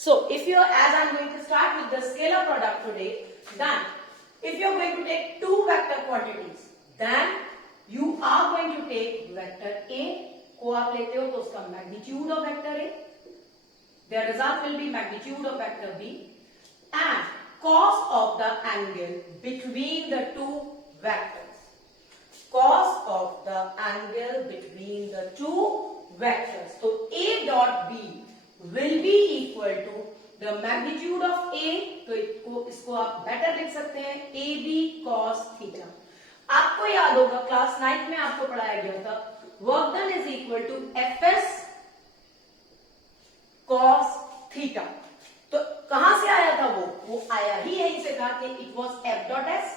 So if you are, as I'm going to start with the scalar product today, then if you are going to take two vector quantities, then you are going to take vector A को आप लेते हो तो उसका magnitude of vector A, their result will be magnitude of vector B, and cos of the angle between the two vectors. Cos of the angle between the two vectors. So A dot B will be equal to the magnitude of A. तो इसको आप better लिख सकते हैं AB cos theta. आपको याद होगा class 9 में आपको पढ़ाया गया था work done is equal to FS cos theta. तो कहां से आया था वो आया ही यहीं से था कि it was F dot S.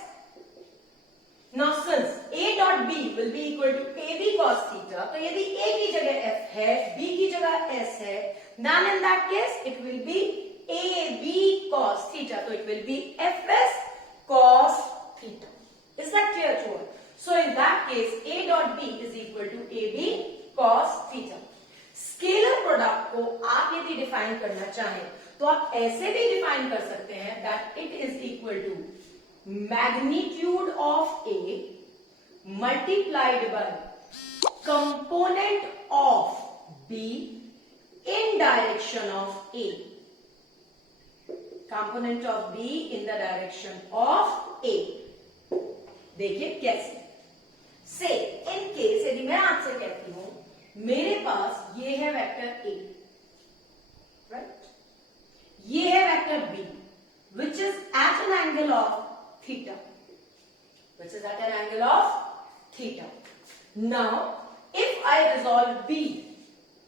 Now since A dot B will be equal to AB cos theta, तो यदि A की जगह F है, B की जगह S है, then in that case it will be AB cos theta. So it will be FS cos theta. Is that clear to all? So in that case A dot B is equal to AB cos theta. Scalar product को आप यदि define करना चाहें तो आप ऐसे भी define कर सकते हैं that it is equal to magnitude of A multiplied by component of B in direction of A. Component of B in the direction of A. देखिए कैसे. से इन केस यदि मैं आपसे कहती हूं मेरे पास ये है वेक्टर A, राइट, ये है vector B which is at an angle of theta, which is at an angle of theta. Now if I resolve B,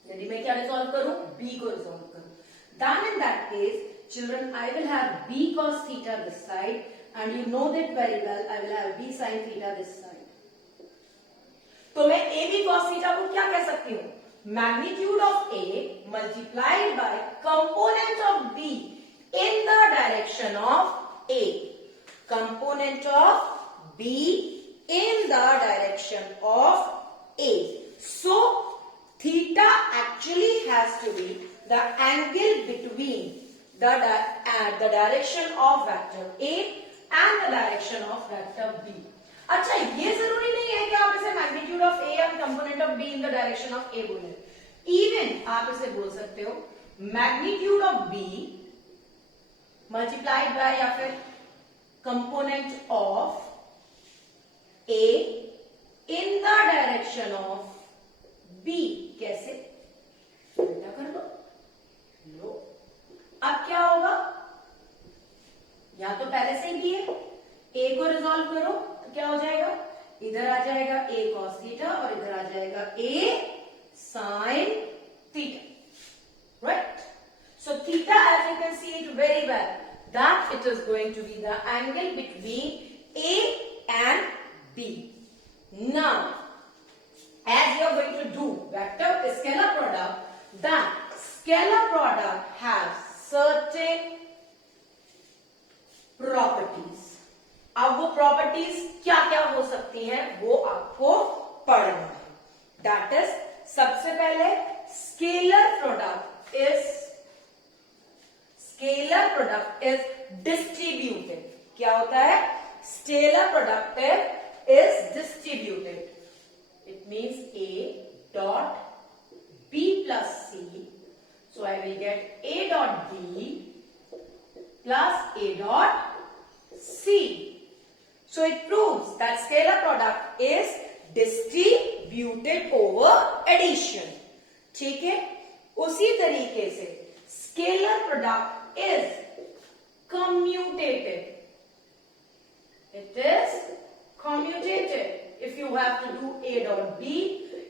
यदि मैं क्या रिजॉल्व करूं, B को रिजॉल्व करूं, then in that case children I will have B cos theta this side and you know that very well I will have B sin theta this side. तो मैं AB cos theta को क्या कह सकती हूं, magnitude of A multiplied by component of B in the direction of A. Component of B in the direction of A. So theta actually has to be the angle between the direction of vector A and the direction of vector B. अच्छा, ये जरूरी नहीं है कि आप इसे magnitude of A या component of B in the direction of A बोले. इवन आप इसे बोल सकते हो magnitude of B multiplied by या फिर component of A in the direction of B. कैसे, उल्टा कर लो. अब क्या होगा, यहां तो पहले से ही है, A को रिजॉल्व करो तो क्या हो जाएगा, इधर आ जाएगा A cos थीटा और इधर आ जाएगा A sin theta, right. So theta, as you can see it very well, that it is going to be the angle between A and B. Now, as you are going to do vector scalar product, then scalar product has certain properties. अब वो properties क्या क्या हो सकती हैं वो आपको पढ़ना है. दैट इज, सबसे पहले स्केलर प्रोडक्ट इज डिस्ट्रीब्यूटेड. क्या होता है, scalar product is distributed. It means A dot B plus C. So I will get A dot B plus A dot C. So it proves that scalar product is distributed over addition. ठीक है, उसी तरीके से scalar product is commutative. It is commutative. If you have to do A dot B,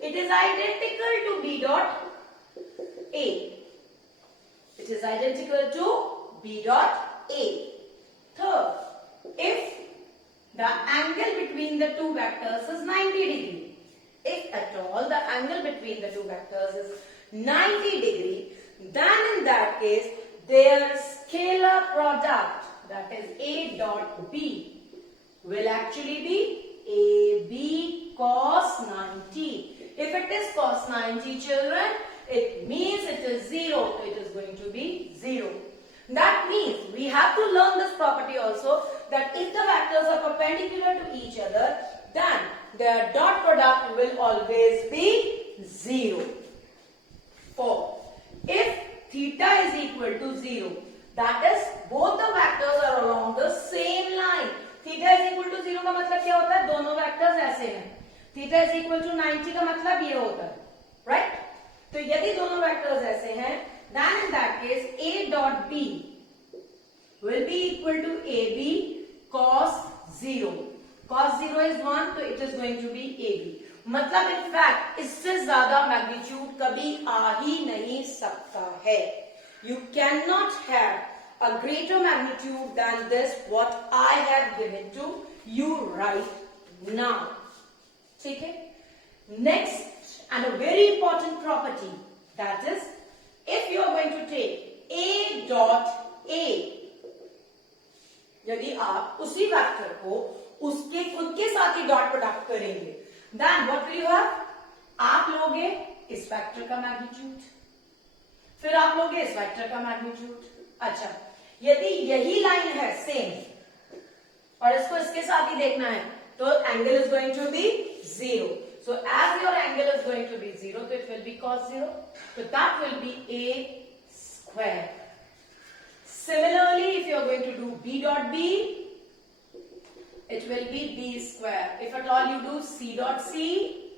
it is identical to B dot A. It is identical to B dot A. Third, if the angle between the two vectors is 90 degree, if at all the angle between the two vectors is 90 degree, then in that case their scalar product, that is A dot B, will actually be AB cos 90. If it is cos 90, children, it means it is 0. It is going to be 0. That means we have to learn this property also, that if the vectors are perpendicular to each other, then their dot product will always be 0. 4. If theta is equal to 0, that is both the vectors are along the same line. Theta is equal to 0 का मतलब क्या होता है? दोनों vectors ऐसे हैं. Theta is equal to 90 का मतलब ये होता है, right? तो यदि दोनों vectors ऐसे हैं, then in that case A dot B will be equal to AB cos 0. Cos 0 is 1, तो it is going to be AB. मतलब in fact इससे ज्यादा मैग्नीट्यूड कभी आ ही नहीं सकता है. You cannot have a greater magnitude than this what I have given to you right now. ठीक है? Next and a very important property, that is if you are going to take A dot A, यदि आप उसी vector को उसके खुद के साथ ही डॉट प्रोडक्ट करेंगे, then what will you have? आप लोगे इस वेक्टर का मैग्नीट्यूड, फिर आप लोगे इस वेक्टर का मैग्नीट्यूड. अच्छा, यदि यही लाइन है सेम और इसको इसके साथ ही देखना है, तो angle is going to be 0. So as your angle is going to be 0, so it will be cos 0. So that will be A square. Similarly, if you are going to do B dot B, it will be B square. If at all you do C dot C,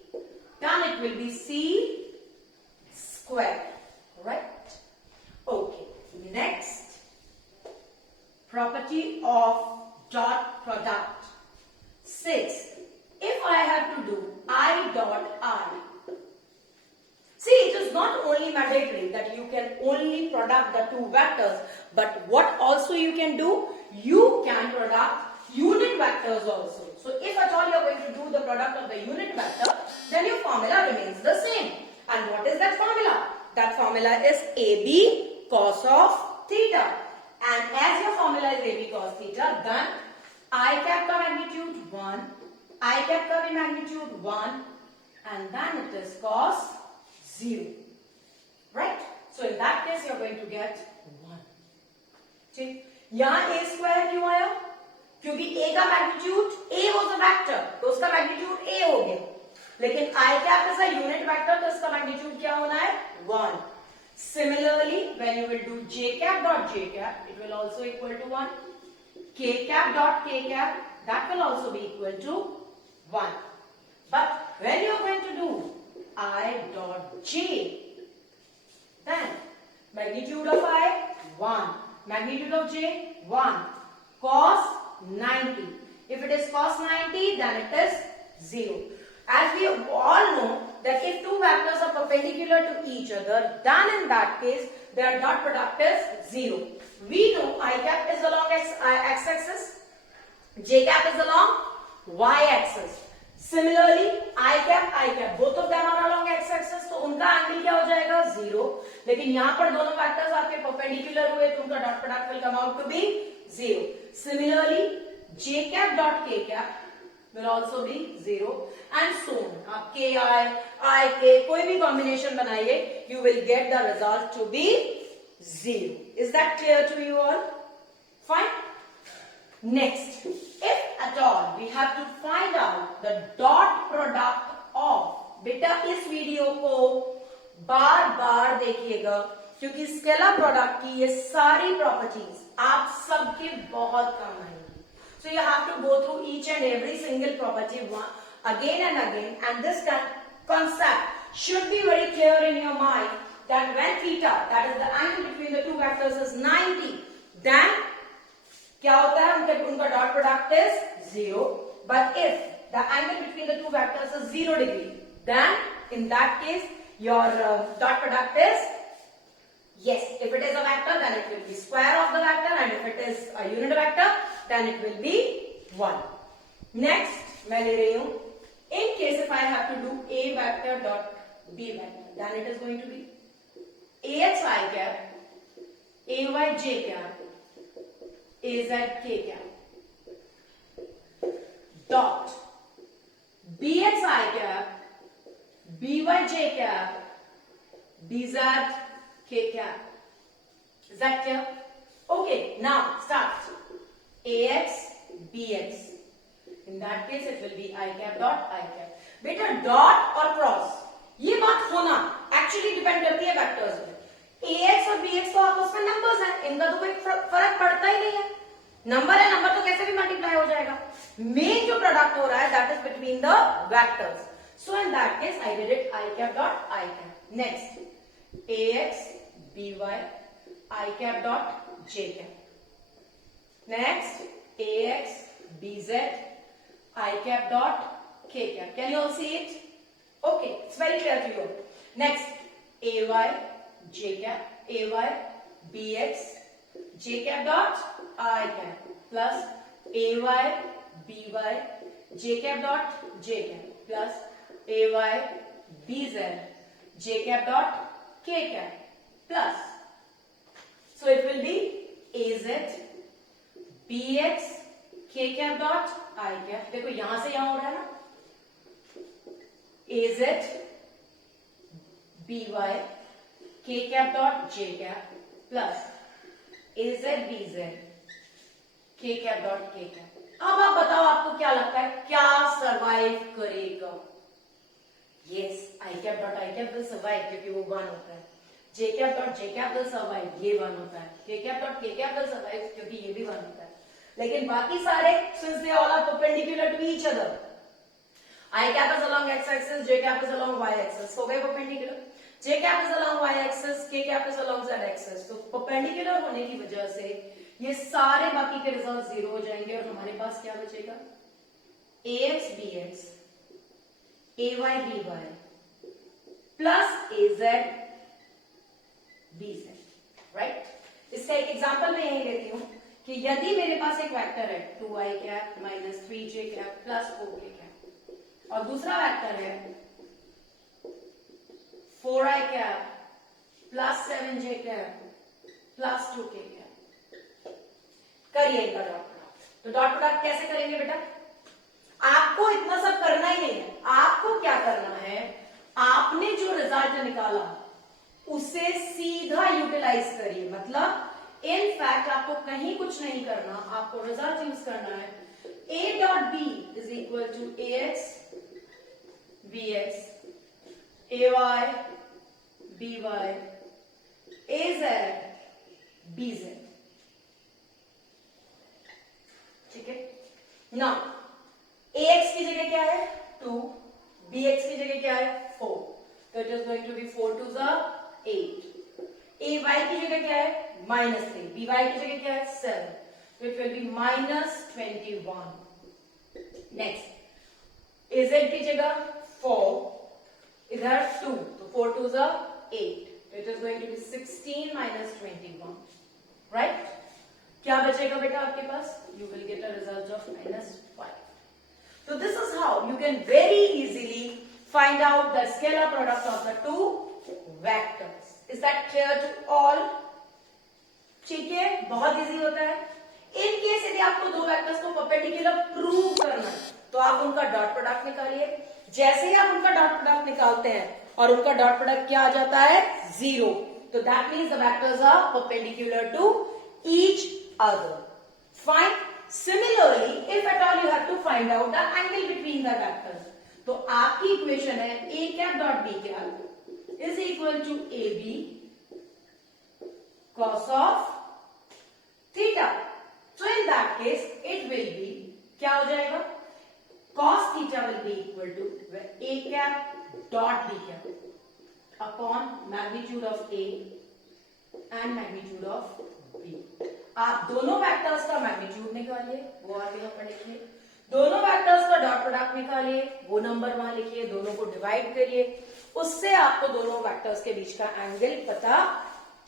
then it will be C square. Right? Okay. Next, property of dot product. 6. If I have to do I dot I, see, it is not only mandatory that you can only product the two vectors, but what also you can do? You can product unit vectors also. So if at all you are going to do the product of the unit vector, then your formula remains the same. And what is that formula? That formula is AB cos of theta. And as your formula is AB cos theta, then I cap का magnitude 1, I cap का भी magnitude 1, and then it is cos 0. Right? So in that case you are going to get 1. ठीक? यहाँ a square क्यों आया? क्योंकि a का magnitude, a was a vector, तो उसका magnitude a हो गया. लेकिन I cap is a unit vector, तो इसका magnitude क्या होना है? 1. Similarly, when you will do j cap dot j cap, it will also equal to 1. K cap dot k cap, that will also be equal to 1. But when you are going to do I dot j, then magnitude of I 1, magnitude of j 1, cos 90. If it is cos 90, then it is 0. As we all know that if two vectors are perpendicular to each other, then in that case their dot product is 0. We know I cap is along x-axis, j cap is along y-axis. Similarly, I cap, both of them are along x-axis, तो उनका angle क्या हो जाएगा? 0. लेकिन यहाँ पर दोनों vectors आपके परपेंडिकुलर हुए, तो उनका dot product will come out to be 0. Similarly, j cap dot k cap will also be 0, and so on. आप k I k कोई भी combination बनाइए, you will get the result to be 0. Is that clear to you all? Fine. Next, if at all we have to find out the dot product of, बेटा इस video को बार बार देखिएगा, क्योंकि scalar product की ये सारी properties आप सबके बहुत काम आएंगी. So you have to go through each and every single property again and again, and this concept should be very clear in your mind that when theta, that is the angle between the two vectors, is 90, then क्या होता है? उनका dot product is 0. But if the angle between the two vectors is 0 degree, then in that case your dot product is, yes, if it is a vector then it will be square of the vector, and if it is a unit vector then it will be 1. Next मैं ले रही हूं, in case if I have to do a vector dot b vector, then it is going to be ax I cap, ay j cap, az k cap dot bx I cap, by j cap, bz k cap. Is that clear? Okay, now start. Ax, bx. In that case, it will be I cap dot I cap. बेटा dot और cross ये बात होना actually depend करती है vectors पे. ax और bx तो आपस में नंबर्स हैं, इनका तो कोई फर्क पड़ता ही नहीं है. नंबर है, नंबर तो कैसे भी मल्टीप्लाई हो जाएगा. मेन जो प्रोडक्ट हो रहा है that is between the vectors. So in that case I did it I cap dot I cap. Next ax by I cap dot j cap. Next ax bz I cap dot k cap. Can you all see it? Okay, it's very clear to you. Next ay j cap, ay bx j cap dot I cap plus ay by j cap dot j cap plus ay bz j cap dot k cap plus, so it will be az bx k cap dot I cap. देखो यहां से यहां हो रहा है ना, az by k cap dot j cap plus az bz k cap dot k cap. अब आप बताओ आपको क्या लगता है क्या सरवाइव करेगा? Yes, I cap dot I cap will survive क्योंकि वो 1 होता है. j cap dot j cap will survive, ये 1 होता है. k cap dot k cap will survive क्योंकि ये भी 1 होता है. लेकिन बाकी सारे since they all are perpendicular to each other, I cap is along x axis, j cap is along y axis, हो गए perpendicular. j cap is along y axis, k cap is along z axis. तो perpendicular होने की वजह से ये सारे बाकी के रिजल्ट 0 हो जाएंगे और हमारे पास क्या बचेगा? ax bx ay by plus az bz. Right? इसका एक एग्जांपल मैं यही लेती हूं कि यदि मेरे पास एक वेक्टर है 2i cap minus 3j cap plus 4k cap और दूसरा वेक्टर है 4i cap plus 7j cap plus 2k cap. करिए इनका डॉट प्रोडक्ट. तो डॉट प्रोडक्ट कैसे करेंगे बेटा? आपको इतना सब करना ही नहीं है. आपको क्या करना है, आपने जो रिजल्ट निकाला उसे सीधा यूटिलाइज करिए. मतलब इन फैक्ट आपको कहीं कुछ नहीं करना, आपको रिजल्ट यूज करना है. a dot b is equal to ax bx ay by az bz. ठीक है. नाउ ax की जगह क्या है 2, bx की जगह क्या है 4, तो it is going to be 4 2 8. ay की जगह क्या है -3, by की जगह क्या है 7, तो it will be -21. Next az की जगह 4, इधर 2, तो 4 2 8, तो it is going to be 16 -21. Right? क्या बचेगा बेटा आपके पास? You will get a result of -5. So this is how you can very easily find out the scalar product of the two vectors. Is that clear to all? ठीक है, बहुत easy होता है. इन केस यदि आपको दो vectors को perpendicular prove करना है तो आप उनका डॉट प्रोडक्ट निकालिए. जैसे ही आप उनका डॉट प्रोडक्ट निकालते हैं और उनका डॉट प्रोडक्ट क्या आ जाता है 0, तो that means the vectors are perpendicular to each other. Fine. Similarly, if at all you have to find out the angle between the vectors, तो आपकी इक्वेशन है a cap dot b cap is equal to ab cos of theta. So in that case, it will be क्या हो जाएगा? Cos theta will be equal to a cap dot b cap upon magnitude of a and magnitude of b. आप दोनों vectors का magnitude निकालिए, वो आगे यहाँ पर लिखिए. दोनों वेक्टर्स का डॉट प्रोडक्ट निकालिए, वो नंबर वहां लिखिए. दोनों को डिवाइड करिए, उससे आपको दोनों वेक्टर्स के बीच का एंगल पता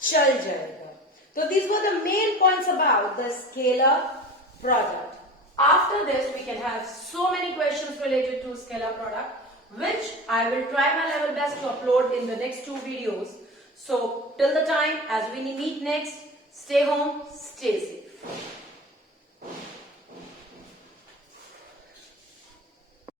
चल जाएगा. तो this were the main points about the scalar product. After this we can have so many questions related to scalar product, which I will try my level best to upload in the next 2 videos. So till the time as we meet next, stay home, stay safe.